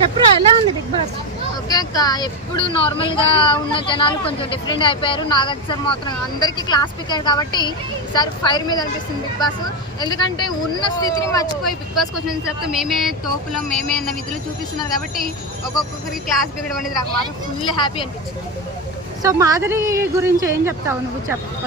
చెప్పురా ఎలా ఉంది బిగ్ బాస్? ఓకే అక్క, ఎప్పుడు నార్మల్ గా ఉన్న జనాలు కొంచెం డిఫరెంట్ అయిపోయారు. నాగార్జున సార్ మాత్రం అందరికీ క్లాస్ పిక్కారు కాబట్టి ఈసారి ఫైర్ మీద అనిపిస్తుంది బిగ్ బాస్. ఎందుకంటే ఉన్న స్థితిని మర్చిపోయి బిగ్ బాస్కి వచ్చిన తర్వాత మేమే తోపులం మేమే అన్న విధులు చూపిస్తున్నారు కాబట్టి ఒక్కొక్కరికి క్లాస్ పిక్కడం అనేది నాకు మాత్రం ఫుల్ హ్యాపీ అనిపించింది. సో మాధురి గురించి ఏం చెప్తావు నువ్వు?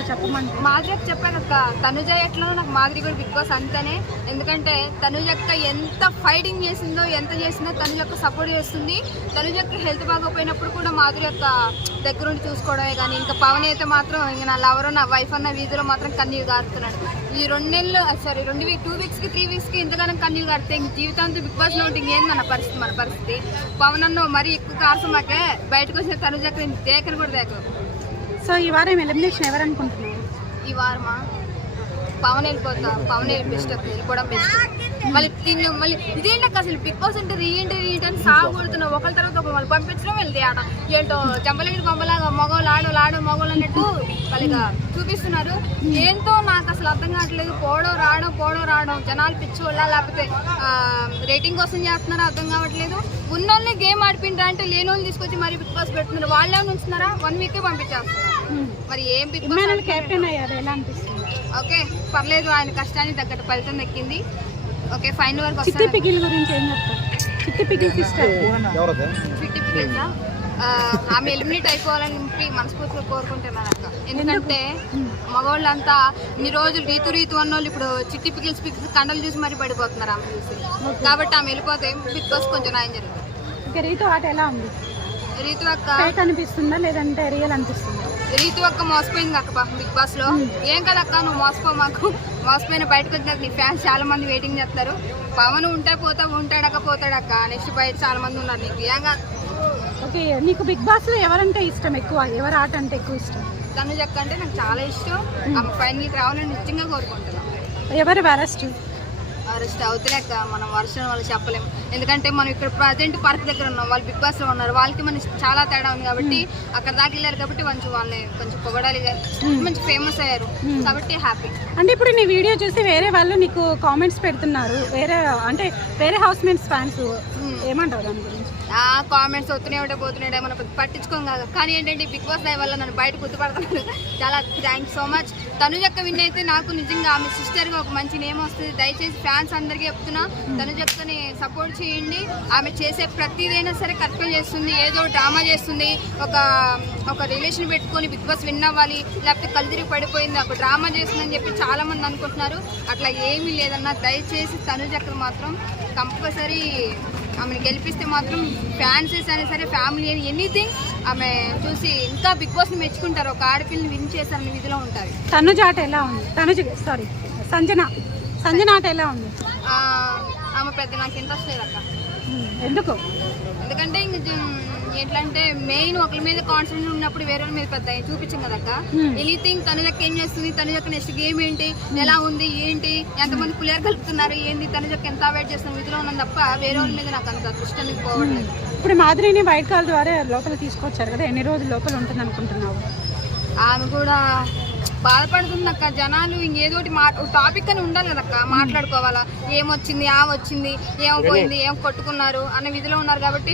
చెప్పమంటే మాధురి చెప్పాను అక్క, తనుజ ఎట్లా నాకు మాధురి కూడా బిగ్ బాస్ అంతనే. ఎందుకంటే తనుజక్క ఎంత ఫైటింగ్ చేసిందో ఎంత చేసిందో తనుజక్క సపోర్ట్ చేస్తుంది. తనుజక్క హెల్త్ బాగోపోయినప్పుడు కూడా మాధురి యొక్క దగ్గరుండి చూసుకోవడమే. కానీ ఇంకా పవన్ అయితే మాత్రం ఇంకా నా లవర్ నా వైఫ్ అన్న వీధిలో మాత్రం కన్నీరు గారుతున్నాడు. ఈ 2 నెలలు సారీ 2 వీక్స్కి 3 వీక్స్కి ఇంతగానో కన్నీరు గారితే ఇంక జీవితాంతో బిగ్ బాస్ నోటి ఇంకేందన్న పరిస్థితి మన పరిస్థితి. పవన్ అన్న మరీ ఎక్కువ కార్సమాకే బయటకు వచ్చిన తనుజక్క దేకను కూడా దేకను. సో ఈ వారం ఎలిమినేషన్ ఎవరు అనుకుంటున్నావు? ఈ వారమా పవన్ వెళ్ళిపోతా, పవన్ వెళ్ళిపోవడం బెస్ట్. మళ్ళీ మళ్ళీ ఇదేంటి అసలు బిగ్ బాస్ అంటే రీఎంట్రీ అని సాగుతున్నావు ఒకరి తర్వాత ఒకరు మళ్ళీ పంపించడం వెళ్తే ఆట ఏంటో జంబలగిరి బొమ్మలాగా మగవాళ్ళు మగవాళ్ళు అన్నట్టు వాళ్ళగా చూపిస్తున్నారు. ఏంటో నాకు అసలు అర్థం కావట్లేదు. పోవడం రావడం జనాలు పిచ్చి వాళ్ళ లేకపోతే రేటింగ్ కోసం చేస్తున్నారా అర్థం కావట్లేదు. ఉన్నోళ్ళని గేమ్ ఆడిపిండ్రా అంటే లేని వాళ్ళు తీసుకొచ్చి మరి బిగ్ బాస్ పెడుతున్నారు. వాళ్ళే ఉంచుతున్నారా 1 వీకే పంపించేస్తున్నారు. మరి ఏం బిగ్ బాస్ కెప్టెన్ అయ్యారు ఎలా అనిపిస్తుంది? ఓకే పర్లేదు, ఆయన కష్టానికి తగ్గట్టు ఫలితం దక్కింది. ఓకే ఫైన్ వరకు చిట్టి పికిల్ గురించి ఏం చెప్తారు? చిట్టి పికిల్ సిస్టర్ చిట్టి పికిల్సా ఆమె ఎలిమినేట్ అయిపోవాలని మనస్ఫూర్తిగా కోరుకుంటున్నాను అక్క. ఎందుకంటే మగవాళ్ళంతా ఇన్ని రోజులు రీతు అన్నోళ్ళు ఇప్పుడు చిట్టి పికిల్స్ కండలు చూసి మరీ పడిపోతున్నారు ఆమె చూసి. కాబట్టి ఆమె వెళ్ళిపోతే బిగ్ బాస్ కొంచెం న్యాయం జరుగుతుంది. ఇంకా రీతు ఆట ఎలా ఉంది? రీతు అక్క అనిపిస్తుందా లేదంటే రియల్ అనిపిస్తుందా? రీతు అక్క మోసపోయింది అక్క బిగ్ బాస్ లో. ఏం కదక్క నువ్వు మోసపో, మాకు మోసపోయిన బయటకు వచ్చినాక నీ ఫ్యాన్స్ చాలా మంది వెయిటింగ్ చేస్తారు. పవన్ ఉంటాడక్క నెక్స్ట్ బయట చాలా మంది ఉన్నారు. నీకు ఏం కాదు. ఓకే నీకు బిగ్ బాస్ లో ఎవరంటే ఇష్టం ఎక్కువ? ఎవరు ఆట అంటే ఎక్కువ ఇష్టం? తనుజక్క అంటే నాకు చాలా ఇష్టం. ఆమె ఫైనల్కి రావాలని నిజంగా కోరుకుంటున్నాను. ఎవరు వరస్ట్? అరెస్ట్ అవుతులేక మనం వర్షం వాళ్ళు చెప్పలేము. ఎందుకంటే మనం ఇక్కడ ప్రజెంట్ పార్క్ దగ్గర ఉన్నాం, వాళ్ళు బిగ్ బాస్ లో ఉన్నారు. వాళ్ళకి మనకి చాలా తేడా ఉంది కాబట్టి అక్కడ దాకా వెళ్ళారు కాబట్టి వాళ్ళని కొంచెం పొగడాలి, మంచి ఫేమస్ అయ్యారు కాబట్టి హ్యాపీ. అంటే ఇప్పుడు నీ వీడియో చూసి వేరే వాళ్ళు నీకు కామెంట్స్ పెడుతున్నారు, వేరే హౌస్ మేట్స్ ఫ్యాన్స్, ఏమంటారు దాని గురించి? ఆ కామెంట్స్ పోతున్నాడే మనం పట్టించుకోం కాదు. కానీ ఏంటంటే బిగ్ బాస్ దయ వల్ల నన్ను బయట గుర్తుపడుతున్నారు. చాలా థ్యాంక్స్ సో మచ్. తనుజక్క విన్ అయితే నాకు నిజంగా ఆమె సిస్టర్గా ఒక మంచి నేమ్ వస్తుంది. దయచేసి ఫ్యాన్స్ అందరికీ చెప్తున్నా, తనుజక్కని సపోర్ట్ చేయండి. ఆమె చేసే ప్రతిదైనా సరే కరెక్ట్గా చేస్తుంది. ఏదో డ్రామా చేస్తుంది, ఒక రిలేషన్ పెట్టుకొని బిగ్ బాస్ విన్ అవ్వాలి లేకపోతే కలిదిరి పడిపోయింది ఒక డ్రామా చేస్తుందని చెప్పి చాలా మంది అనుకుంటున్నారు. అట్లా ఏమీ లేదన్నా. దయచేసి తనుజక్కను మాత్రం కంపల్సరీ ఆమెను గెలిపిస్తే మాత్రం ఫ్యాన్స్ అయినా సరే ఫ్యామిలీ అని ఎనీథింగ్ ఆమె చూసి ఇంకా బిగ్ బాస్ని మెచ్చుకుంటారు. ఒక ఆడపిల్లని విన్ చేశారని విధిలో ఉంటారు. తనుజ ఆట ఎలా ఉంది? సంజన ఆట ఎలా ఉంది? ఆమె పెద్ద నాకు ఇంట్రెస్ట్ లేదు అక్క. ఎందుకు? ఎందుకంటే ఇంక ఎట్లా అంటే మెయిన్ ఒకరి మీద కాన్సన్ట్రేట్ ఉన్నప్పుడు వేరే వాళ్ళ మీద పెద్ద చూపించాం కదక్క. ఎనీథింగ్ తనుజక్క ఏం చేస్తుంది, తనుజక్క నెక్స్ట్ గేమ్ ఏంటి, ఎలా ఉంది ఏంటి, ఎంతమంది ప్లేయర్ కలుపుతున్నారు ఏంటి, తనుజక్క ఎంత అవాయిడ్ చేస్తున్న విధిలో ఉన్నది తప్ప వేరే వాళ్ళ మీద నాకు అంత దృష్టి పోవట్లేదు. ఇప్పుడు మాధురిని వైట్ కాల్ ద్వారా లోపల తీసుకొచ్చారు కదా, ఎన్ని రోజులు లోపల ఉంటుంది అనుకుంటున్నావు? ఆమె కూడా బాధపడుతుంది అక్క. జనాలు ఇంకేదోటి టాపిక్ అని ఉండాలి కదక్క, మాట్లాడుకోవాలా. ఏమొచ్చింది వచ్చింది ఏమైపోయింది ఏం కొట్టుకున్నారు అన్న విధిలో ఉన్నారు కాబట్టి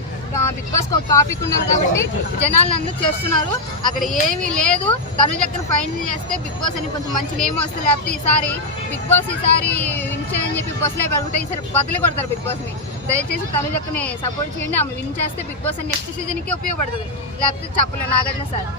బిగ్ బాస్ ఒక టాపిక్ ఉన్నారు కాబట్టి జనాలు అందరూ చేస్తున్నారు. అక్కడ ఏమీ లేదు. తనుజక్కను ఫైనల్ చేస్తే బిగ్ బాస్ అని కొంచెం మంచి నేమ్ వస్తుంది. లేకపోతే ఈసారి బిగ్ బాస్ విన్ చేయని చెప్పి బస్సులో పెరుగుతాయి, ఈసారి బదులు కొడతారు బిగ్ బాస్ని. దయచేసి తనుజక్కని సపోర్ట్ చేయండి. ఆమె విన్ చేస్తే బిగ్ బాస్ నెక్స్ట్ సీజన్కి ఉపయోగపడుతుంది. లేకపోతే చెప్పలేదు నాగార్జున సార్.